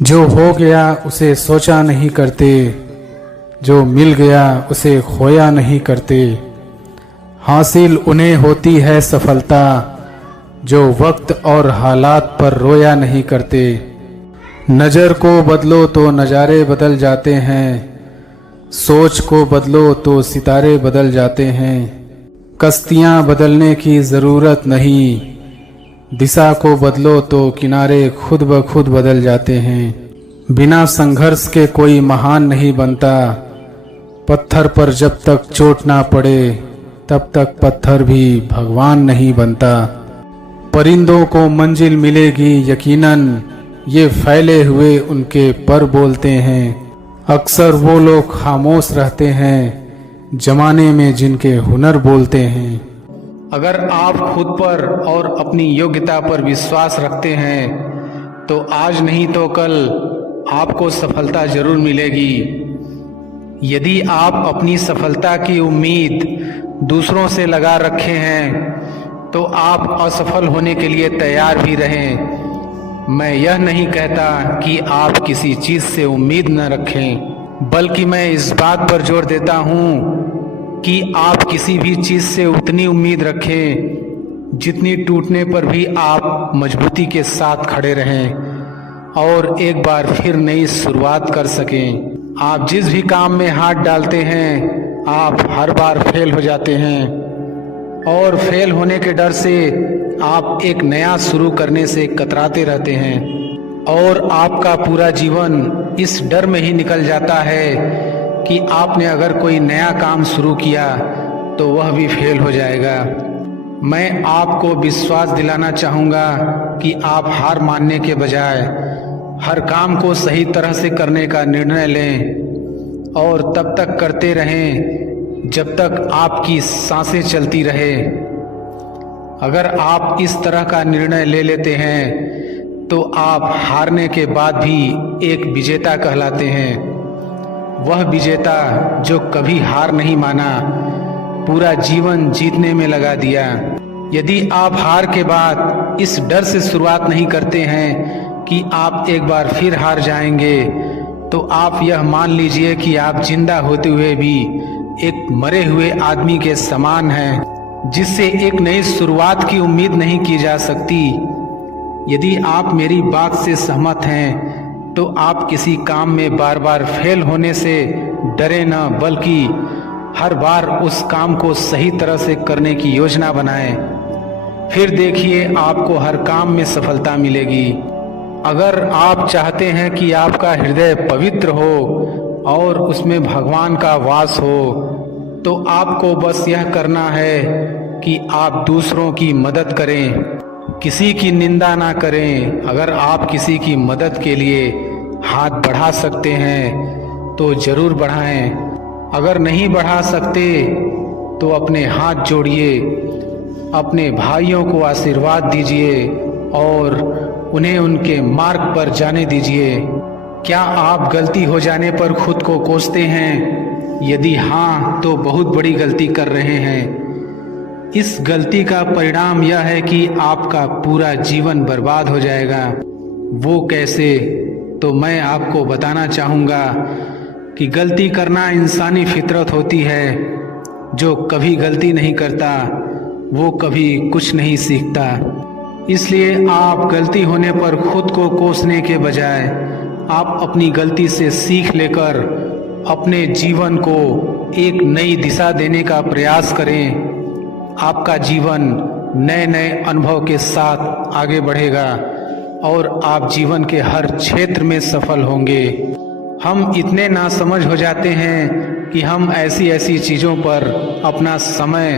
जो हो गया उसे सोचा नहीं करते, जो मिल गया उसे खोया नहीं करते। हासिल उन्हें होती है सफलता, जो वक्त और हालात पर रोया नहीं करते। नज़र को बदलो तो नज़ारे बदल जाते हैं, सोच को बदलो तो सितारे बदल जाते हैं। कश्तियाँ बदलने की ज़रूरत नहीं, दिशा को बदलो तो किनारे खुद ब खुद बदल जाते हैं। बिना संघर्ष के कोई महान नहीं बनता, पत्थर पर जब तक चोट ना पड़े तब तक पत्थर भी भगवान नहीं बनता। परिंदों को मंजिल मिलेगी यकीनन, ये फैले हुए उनके पर बोलते हैं। अक्सर वो लोग खामोश रहते हैं जमाने में जिनके हुनर बोलते हैं। अगर आप खुद पर और अपनी योग्यता पर विश्वास रखते हैं तो आज नहीं तो कल आपको सफलता जरूर मिलेगी। यदि आप अपनी सफलता की उम्मीद दूसरों से लगा रखे हैं तो आप असफल होने के लिए तैयार भी रहें। मैं यह नहीं कहता कि आप किसी चीज़ से उम्मीद न रखें, बल्कि मैं इस बात पर जोर देता हूँ कि आप किसी भी चीज़ से उतनी उम्मीद रखें जितनी टूटने पर भी आप मजबूती के साथ खड़े रहें और एक बार फिर नई शुरुआत कर सकें। आप जिस भी काम में हाथ डालते हैं आप हर बार फेल हो जाते हैं और फेल होने के डर से आप एक नया शुरू करने से कतराते रहते हैं और आपका पूरा जीवन इस डर में ही निकल जाता है कि आपने अगर कोई नया काम शुरू किया तो वह भी फेल हो जाएगा। मैं आपको विश्वास दिलाना चाहूँगा कि आप हार मानने के बजाय हर काम को सही तरह से करने का निर्णय लें और तब तक करते रहें जब तक आपकी सांसें चलती रहे। अगर आप इस तरह का निर्णय ले लेते हैं तो आप हारने के बाद भी एक विजेता कहलाते हैं। वह विजेता जो कभी हार नहीं माना, पूरा जीवन जीतने में लगा दिया। यदि आप हार के बाद इस डर से शुरुआत नहीं करते हैं कि आप एक बार फिर हार जाएंगे, तो आप यह मान लीजिए कि आप जिंदा होते हुए भी एक मरे हुए आदमी के समान हैं, जिससे एक नई शुरुआत की उम्मीद नहीं की जा सकती। यदि आप मेरी बात से सहमत हैं तो आप किसी काम में बार बार फेल होने से डरे न, बल्कि हर बार उस काम को सही तरह से करने की योजना बनाएं। फिर देखिए आपको हर काम में सफलता मिलेगी। अगर आप चाहते हैं कि आपका हृदय पवित्र हो और उसमें भगवान का वास हो तो आपको बस यह करना है कि आप दूसरों की मदद करें, किसी की निंदा ना करें। अगर आप किसी की मदद के लिए हाथ बढ़ा सकते हैं तो जरूर बढ़ाएं। अगर नहीं बढ़ा सकते तो अपने हाथ जोड़िए, अपने भाइयों को आशीर्वाद दीजिए और उन्हें उनके मार्ग पर जाने दीजिए। क्या आप गलती हो जाने पर खुद को कोसते हैं? यदि हाँ तो बहुत बड़ी गलती कर रहे हैं। इस गलती का परिणाम यह है कि आपका पूरा जीवन बर्बाद हो जाएगा। वो कैसे? तो मैं आपको बताना चाहूँगा कि गलती करना इंसानी फितरत होती है। जो कभी गलती नहीं करता वो कभी कुछ नहीं सीखता। इसलिए आप गलती होने पर खुद को कोसने के बजाय आप अपनी गलती से सीख लेकर अपने जीवन को एक नई दिशा देने का प्रयास करें। आपका जीवन नए नए अनुभव के साथ आगे बढ़ेगा और आप जीवन के हर क्षेत्र में सफल होंगे। हम इतने नासमझ हो जाते हैं कि हम ऐसी ऐसी चीज़ों पर अपना समय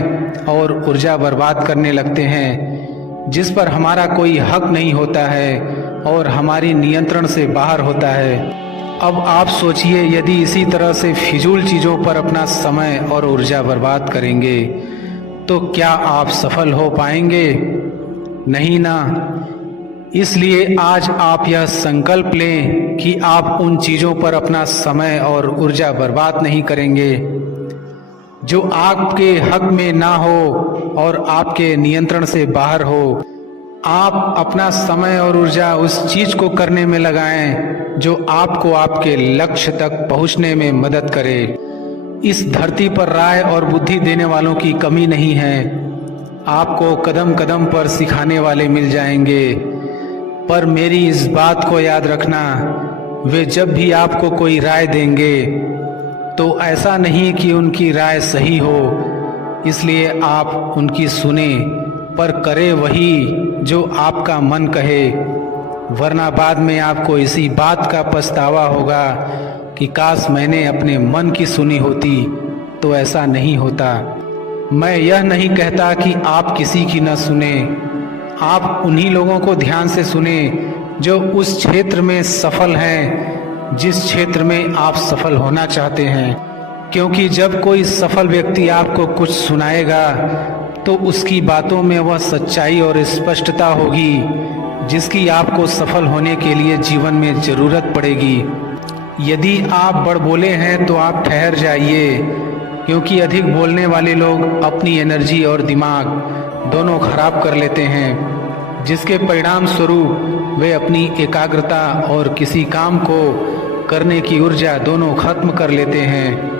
और ऊर्जा बर्बाद करने लगते हैं जिस पर हमारा कोई हक नहीं होता है और हमारी नियंत्रण से बाहर होता है। अब आप सोचिए, यदि इसी तरह से फिजूल चीज़ों पर अपना समय और ऊर्जा बर्बाद करेंगे तो क्या आप सफल हो पाएंगे? नहीं ना। इसलिए आज आप यह संकल्प लें कि आप उन चीज़ों पर अपना समय और ऊर्जा बर्बाद नहीं करेंगे जो आपके हक में ना हो और आपके नियंत्रण से बाहर हो। आप अपना समय और ऊर्जा उस चीज को करने में लगाएं जो आपको आपके लक्ष्य तक पहुंचने में मदद करे। इस धरती पर राय और बुद्धि देने वालों की कमी नहीं है। आपको कदम कदम पर सिखाने वाले मिल जाएंगे, पर मेरी इस बात को याद रखना, वे जब भी आपको कोई राय देंगे तो ऐसा नहीं कि उनकी राय सही हो इसलिए आप उनकी सुने, पर करे वही जो आपका मन कहे, वरना बाद में आपको इसी बात का पछतावा होगा कि काश मैंने अपने मन की सुनी होती। तो ऐसा नहीं होता। मैं यह नहीं कहता कि आप किसी की न सुने, आप उन्हीं लोगों को ध्यान से सुने जो उस क्षेत्र में सफल हैं जिस क्षेत्र में आप सफल होना चाहते हैं, क्योंकि जब कोई सफल व्यक्ति आपको कुछ सुनाएगा तो उसकी बातों में वह सच्चाई और स्पष्टता होगी जिसकी आपको सफल होने के लिए जीवन में जरूरत पड़ेगी। यदि आप बड़बोले हैं तो आप ठहर जाइए, क्योंकि अधिक बोलने वाले लोग अपनी एनर्जी और दिमाग दोनों खराब कर लेते हैं, जिसके परिणाम स्वरूप वे अपनी एकाग्रता और किसी काम को करने की ऊर्जा दोनों खत्म कर लेते हैं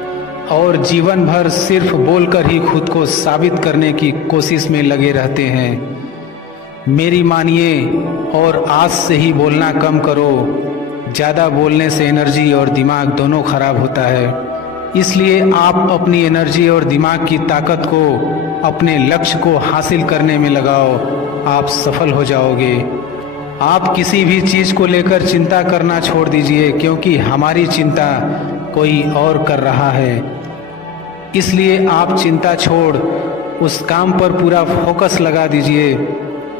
और जीवन भर सिर्फ बोलकर ही खुद को साबित करने की कोशिश में लगे रहते हैं। मेरी मानिए और आज से ही बोलना कम करो। ज़्यादा बोलने से एनर्जी और दिमाग दोनों खराब होता है। इसलिए आप अपनी एनर्जी और दिमाग की ताकत को अपने लक्ष्य को हासिल करने में लगाओ, आप सफल हो जाओगे। आप किसी भी चीज़ को लेकर चिंता करना छोड़ दीजिए, क्योंकि हमारी चिंता कोई और कर रहा है। इसलिए आप चिंता छोड़ उस काम पर पूरा फोकस लगा दीजिए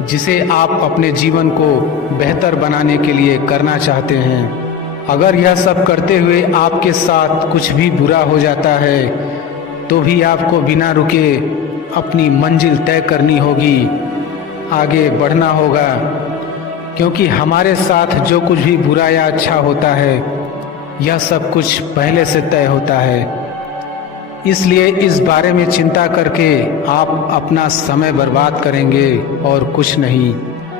जिसे आप अपने जीवन को बेहतर बनाने के लिए करना चाहते हैं। अगर यह सब करते हुए आपके साथ कुछ भी बुरा हो जाता है तो भी आपको बिना रुके अपनी मंजिल तय करनी होगी, आगे बढ़ना होगा, क्योंकि हमारे साथ जो कुछ भी बुरा या अच्छा होता है यह सब कुछ पहले से तय होता है। इसलिए इस बारे में चिंता करके आप अपना समय बर्बाद करेंगे और कुछ नहीं।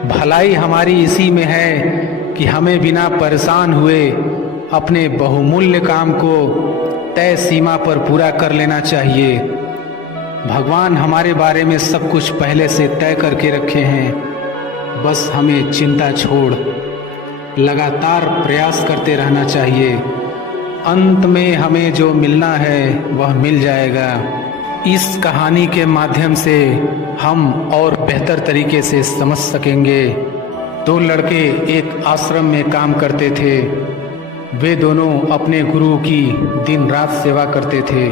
भलाई हमारी इसी में है कि हमें बिना परेशान हुए अपने बहुमूल्य काम को तय सीमा पर पूरा कर लेना चाहिए। भगवान हमारे बारे में सब कुछ पहले से तय करके रखे हैं, बस हमें चिंता छोड़ लगातार प्रयास करते रहना चाहिए। अंत में हमें जो मिलना है वह मिल जाएगा। इस कहानी के माध्यम से हम और बेहतर तरीके से समझ सकेंगे। दो लड़के एक आश्रम में काम करते थे। वे दोनों अपने गुरु की दिन रात सेवा करते थे।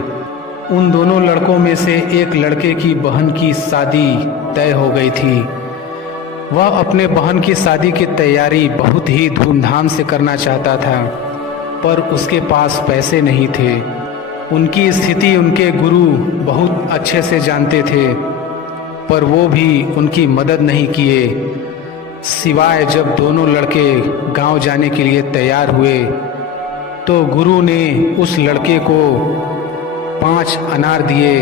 उन दोनों लड़कों में से एक लड़के की बहन की शादी तय हो गई थी। वह अपने बहन की शादी की तैयारी बहुत ही धूमधाम से करना चाहता था, पर उसके पास पैसे नहीं थे। उनकी स्थिति उनके गुरु बहुत अच्छे से जानते थे, पर वो भी उनकी मदद नहीं किए। सिवाय जब दोनों लड़के गांव जाने के लिए तैयार हुए तो गुरु ने उस लड़के को 5 अनार दिए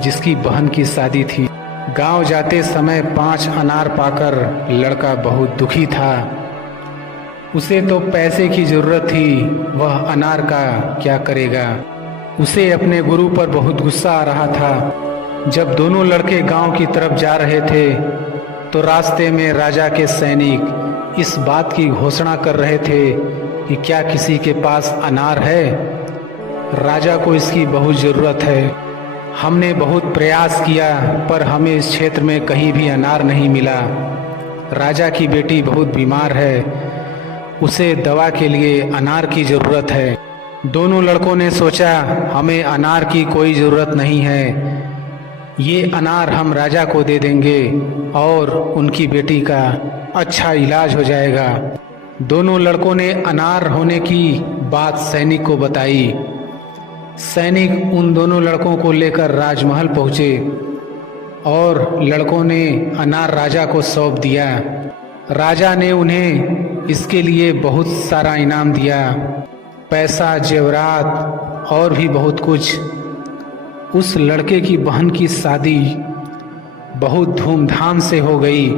जिसकी बहन की शादी थी। गांव जाते समय 5 अनार पाकर लड़का बहुत दुखी था। उसे तो पैसे की जरूरत थी, वह अनार का क्या करेगा। उसे अपने गुरु पर बहुत गुस्सा आ रहा था। जब दोनों लड़के गांव की तरफ जा रहे थे तो रास्ते में राजा के सैनिक इस बात की घोषणा कर रहे थे कि क्या किसी के पास अनार है, राजा को इसकी बहुत ज़रूरत है। हमने बहुत प्रयास किया पर हमें इस क्षेत्र में कहीं भी अनार नहीं मिला। राजा की बेटी बहुत बीमार है, उसे दवा के लिए अनार की ज़रूरत है। दोनों लड़कों ने सोचा हमें अनार की कोई ज़रूरत नहीं है, ये अनार हम राजा को दे देंगे और उनकी बेटी का अच्छा इलाज हो जाएगा। दोनों लड़कों ने अनार होने की बात सैनिक को बताई। सैनिक उन दोनों लड़कों को लेकर राजमहल पहुँचे और लड़कों ने अनार राजा को सौंप दिया। राजा ने उन्हें इसके लिए बहुत सारा इनाम दिया, पैसा, जेवरात और भी बहुत कुछ। उस लड़के की बहन की शादी बहुत धूमधाम से हो गई।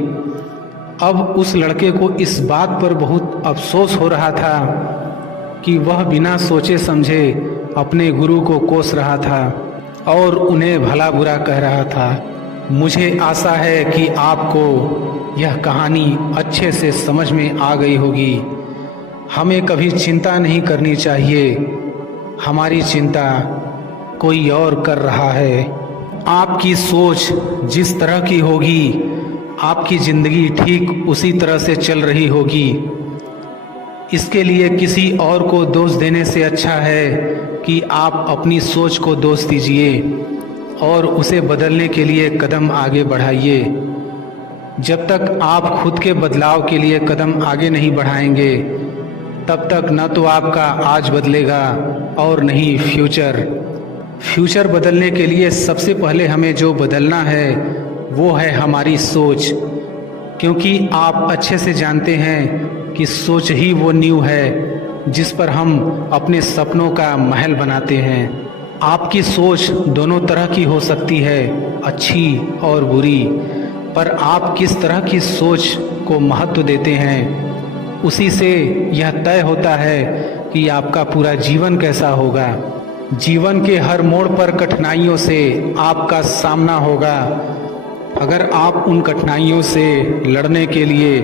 अब उस लड़के को इस बात पर बहुत अफसोस हो रहा था कि वह बिना सोचे समझे अपने गुरु को कोस रहा था और उन्हें भला बुरा कह रहा था। मुझे आशा है कि आपको यह कहानी अच्छे से समझ में आ गई होगी। हमें कभी चिंता नहीं करनी चाहिए, हमारी चिंता कोई और कर रहा है। आपकी सोच जिस तरह की होगी, आपकी ज़िंदगी ठीक उसी तरह से चल रही होगी। इसके लिए किसी और को दोष देने से अच्छा है कि आप अपनी सोच को दोष दीजिए और उसे बदलने के लिए कदम आगे बढ़ाइए। जब तक आप खुद के बदलाव के लिए कदम आगे नहीं बढ़ाएंगे, तब तक न तो आपका आज बदलेगा और नहीं फ्यूचर बदलने के लिए सबसे पहले हमें जो बदलना है वो है हमारी सोच, क्योंकि आप अच्छे से जानते हैं कि सोच ही वो नींव है जिस पर हम अपने सपनों का महल बनाते हैं। आपकी सोच दोनों तरह की हो सकती है, अच्छी और बुरी, पर आप किस तरह की सोच को महत्व देते हैं उसी से यह तय होता है कि आपका पूरा जीवन कैसा होगा। जीवन के हर मोड़ पर कठिनाइयों से आपका सामना होगा। अगर आप उन कठिनाइयों से लड़ने के लिए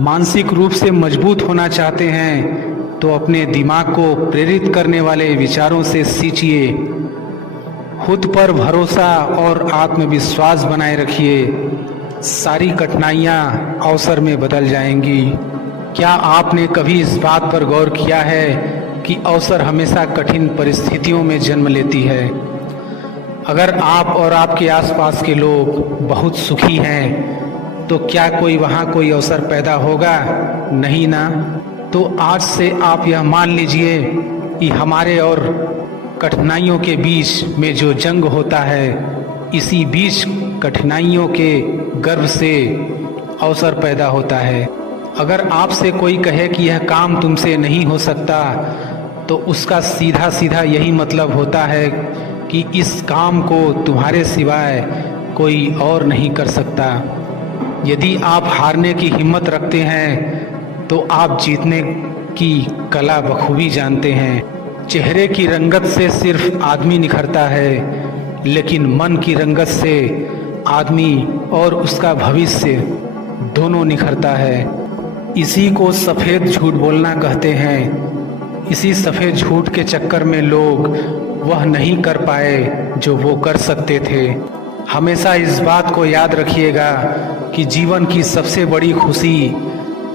मानसिक रूप से मजबूत होना चाहते हैं तो अपने दिमाग को प्रेरित करने वाले विचारों से सींचिए। खुद पर भरोसा और आत्मविश्वास बनाए रखिए। सारी कठिनाइयाँ अवसर में बदल जाएंगी। क्या आपने कभी इस बात पर गौर किया है कि अवसर हमेशा कठिन परिस्थितियों में जन्म लेती है? अगर आप और आपके आसपास के लोग बहुत सुखी हैं तो क्या कोई अवसर पैदा होगा? नहीं ना। तो आज से आप यह मान लीजिए कि हमारे और कठिनाइयों के बीच में जो जंग होता है, इसी बीच कठिनाइयों के गर्भ से अवसर पैदा होता है। अगर आपसे कोई कहे कि यह काम तुमसे नहीं हो सकता, तो उसका सीधा सीधा यही मतलब होता है कि इस काम को तुम्हारे सिवाय कोई और नहीं कर सकता। यदि आप हारने की हिम्मत रखते हैं तो आप जीतने की कला बखूबी जानते हैं। चेहरे की रंगत से सिर्फ आदमी निखरता है, लेकिन मन की रंगत से आदमी और उसका भविष्य दोनों निखरता है। इसी को सफ़ेद झूठ बोलना कहते हैं। इसी सफ़ेद झूठ के चक्कर में लोग वह नहीं कर पाए जो वो कर सकते थे। हमेशा इस बात को याद रखिएगा कि जीवन की सबसे बड़ी खुशी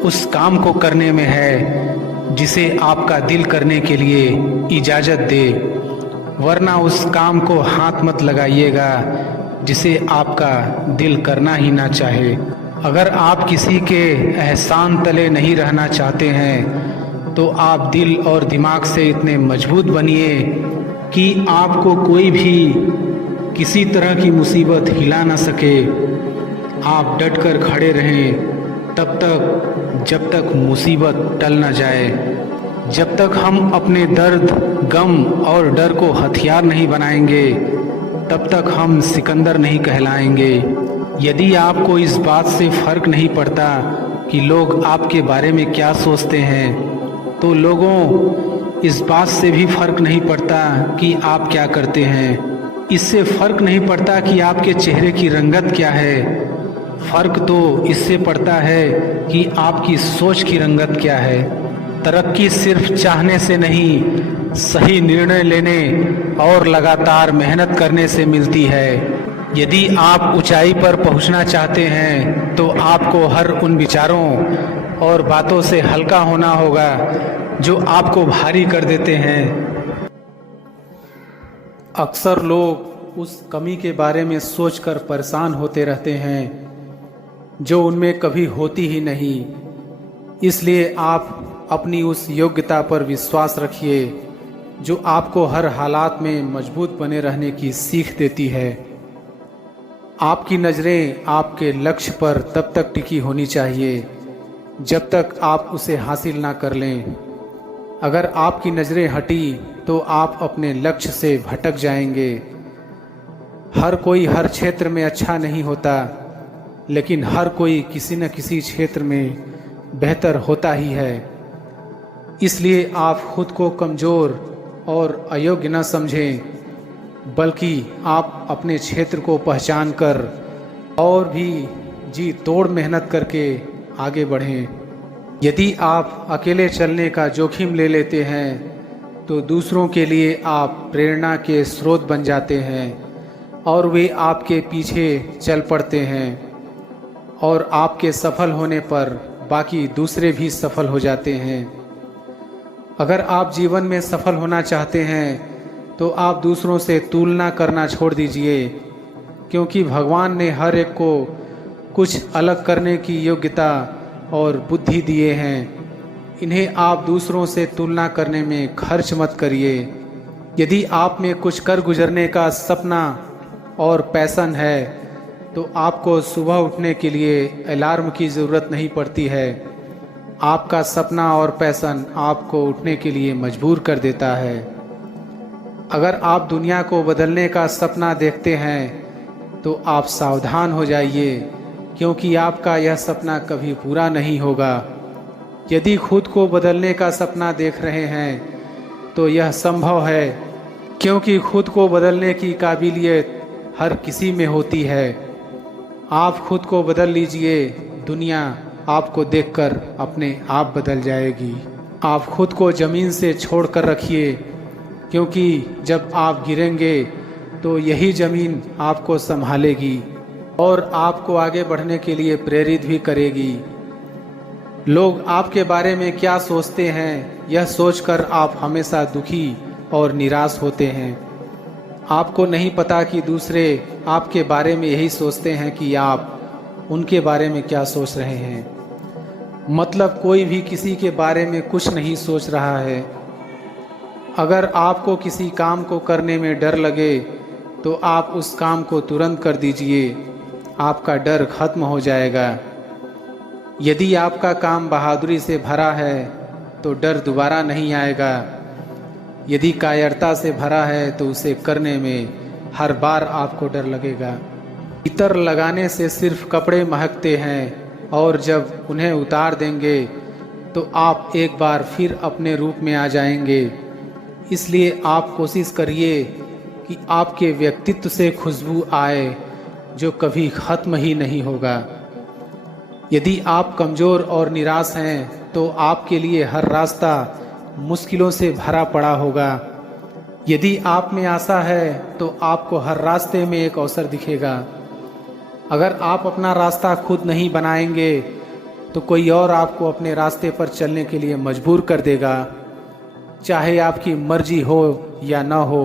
उस काम को करने में है जिसे आपका दिल करने के लिए इजाज़त दे, वरना उस काम को हाथ मत लगाइएगा जिसे आपका दिल करना ही ना चाहे। अगर आप किसी के एहसान तले नहीं रहना चाहते हैं तो आप दिल और दिमाग से इतने मजबूत बनिए कि आपको कोई भी किसी तरह की मुसीबत हिला ना सके। आप डट कर खड़े रहें तब तक जब तक मुसीबत टल ना जाए। जब तक हम अपने दर्द, गम और डर को हथियार नहीं बनाएंगे, तब तक हम सिकंदर नहीं कहलाएंगे। यदि आपको इस बात से फ़र्क नहीं पड़ता कि लोग आपके बारे में क्या सोचते हैं, तो लोगों इस बात से भी फ़र्क नहीं पड़ता कि आप क्या करते हैं। इससे फ़र्क नहीं पड़ता कि आपके चेहरे की रंगत क्या है। फ़र्क तो इससे पड़ता है कि आपकी सोच की रंगत क्या है। तरक्की सिर्फ चाहने से नहीं, सही निर्णय लेने और लगातार मेहनत करने से मिलती है। यदि आप ऊंचाई पर पहुंचना चाहते हैं तो आपको हर उन विचारों और बातों से हल्का होना होगा जो आपको भारी कर देते हैं। अक्सर लोग उस कमी के बारे में सोचकर परेशान होते रहते हैं जो उनमें कभी होती ही नहीं। इसलिए आप अपनी उस योग्यता पर विश्वास रखिए जो आपको हर हालात में मजबूत बने रहने की सीख देती है। आपकी नज़रें आपके लक्ष्य पर तब तक टिकी होनी चाहिए जब तक आप उसे हासिल ना कर लें। अगर आपकी नज़रें हटी तो आप अपने लक्ष्य से भटक जाएंगे। हर कोई हर क्षेत्र में अच्छा नहीं होता। लेकिन हर कोई किसी न किसी क्षेत्र में बेहतर होता ही है। इसलिए आप खुद को कमज़ोर और अयोग्य न समझें, बल्कि आप अपने क्षेत्र को पहचान कर और भी जी तोड़ मेहनत करके आगे बढ़ें। यदि आप अकेले चलने का जोखिम ले लेते हैं तो दूसरों के लिए आप प्रेरणा के स्रोत बन जाते हैं और वे आपके पीछे चल पड़ते हैं, और आपके सफल होने पर बाकी दूसरे भी सफल हो जाते हैं। अगर आप जीवन में सफल होना चाहते हैं तो आप दूसरों से तुलना करना छोड़ दीजिए, क्योंकि भगवान ने हर एक को कुछ अलग करने की योग्यता और बुद्धि दिए हैं। इन्हें आप दूसरों से तुलना करने में खर्च मत करिए। यदि आप में कुछ कर गुजरने का सपना और पैशन है तो आपको सुबह उठने के लिए अलार्म की ज़रूरत नहीं पड़ती है। आपका सपना और पैशन आपको उठने के लिए मजबूर कर देता है। अगर आप दुनिया को बदलने का सपना देखते हैं तो आप सावधान हो जाइए, क्योंकि आपका यह सपना कभी पूरा नहीं होगा। यदि खुद को बदलने का सपना देख रहे हैं तो यह संभव है, क्योंकि खुद को बदलने की काबिलियत हर किसी में होती है। आप खुद को बदल लीजिए, दुनिया आपको देखकर अपने आप बदल जाएगी। आप खुद को ज़मीन से छोड़ कर रखिए, क्योंकि जब आप गिरेंगे तो यही ज़मीन आपको संभालेगी और आपको आगे बढ़ने के लिए प्रेरित भी करेगी। लोग आपके बारे में क्या सोचते हैं, यह सोचकर आप हमेशा दुखी और निराश होते हैं। आपको नहीं पता कि दूसरे आपके बारे में यही सोचते हैं कि आप उनके बारे में क्या सोच रहे हैं। मतलब कोई भी किसी के बारे में कुछ नहीं सोच रहा है। अगर आपको किसी काम को करने में डर लगे तो आप उस काम को तुरंत कर दीजिए, आपका डर खत्म हो जाएगा। यदि आपका काम बहादुरी से भरा है तो डर दोबारा नहीं आएगा। यदि कायरता से भरा है तो उसे करने में हर बार आपको डर लगेगा। इत्र लगाने से सिर्फ कपड़े महकते हैं, और जब उन्हें उतार देंगे तो आप एक बार फिर अपने रूप में आ जाएंगे। इसलिए आप कोशिश करिए कि आपके व्यक्तित्व से खुशबू आए, जो कभी ख़त्म ही नहीं होगा। यदि आप कमज़ोर और निराश हैं तो आपके लिए हर रास्ता मुश्किलों से भरा पड़ा होगा। यदि आप में आशा है तो आपको हर रास्ते में एक अवसर दिखेगा। अगर आप अपना रास्ता खुद नहीं बनाएंगे तो कोई और आपको अपने रास्ते पर चलने के लिए मजबूर कर देगा। चाहे आपकी मर्जी हो या न हो,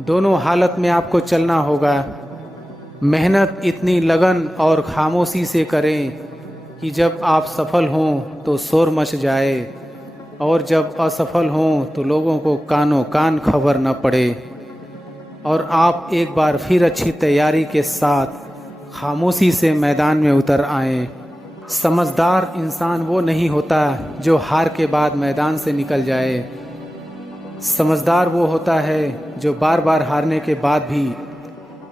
दोनों हालत में आपको चलना होगा। मेहनत इतनी लगन और खामोशी से करें कि जब आप सफल हों तो शोर मच जाए, और जब असफल हों तो लोगों को कानों कान खबर न पड़े, और आप एक बार फिर अच्छी तैयारी के साथ खामोशी से मैदान में उतर आएं। समझदार इंसान वो नहीं होता जो हार के बाद मैदान से निकल जाए। समझदार वो होता है जो बार बार हारने के बाद भी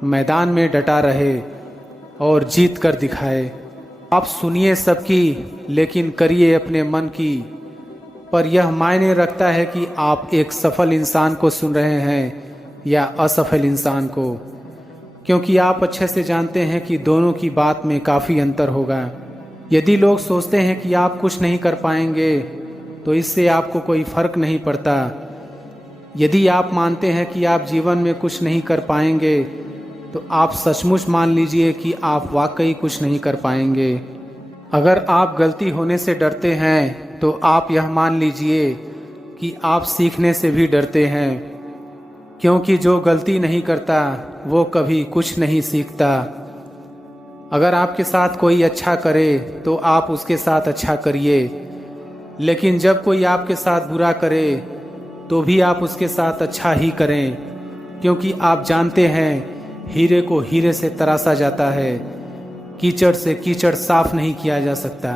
मैदान में डटा रहे और जीत कर दिखाए। आप सुनिए सबकी, लेकिन करिए अपने मन की। पर यह मायने रखता है कि आप एक सफल इंसान को सुन रहे हैं या असफल इंसान को, क्योंकि आप अच्छे से जानते हैं कि दोनों की बात में काफ़ी अंतर होगा। यदि लोग सोचते हैं कि आप कुछ नहीं कर पाएंगे तो इससे आपको कोई फर्क नहीं पड़ता। यदि आप मानते हैं कि आप जीवन में कुछ नहीं कर पाएंगे तो आप सचमुच मान लीजिए कि आप वाकई कुछ नहीं कर पाएंगे। अगर आप गलती होने से डरते हैं तो आप यह मान लीजिए कि आप सीखने से भी डरते हैं, क्योंकि जो गलती नहीं करता वो कभी कुछ नहीं सीखता। अगर आपके साथ कोई अच्छा करे तो आप उसके साथ अच्छा करिए, लेकिन जब कोई आपके साथ बुरा करे तो भी आप उसके साथ अच्छा ही करें, क्योंकि आप जानते हैं हीरे को हीरे से तराशा जाता है, कीचड़ से कीचड़ साफ नहीं किया जा सकता।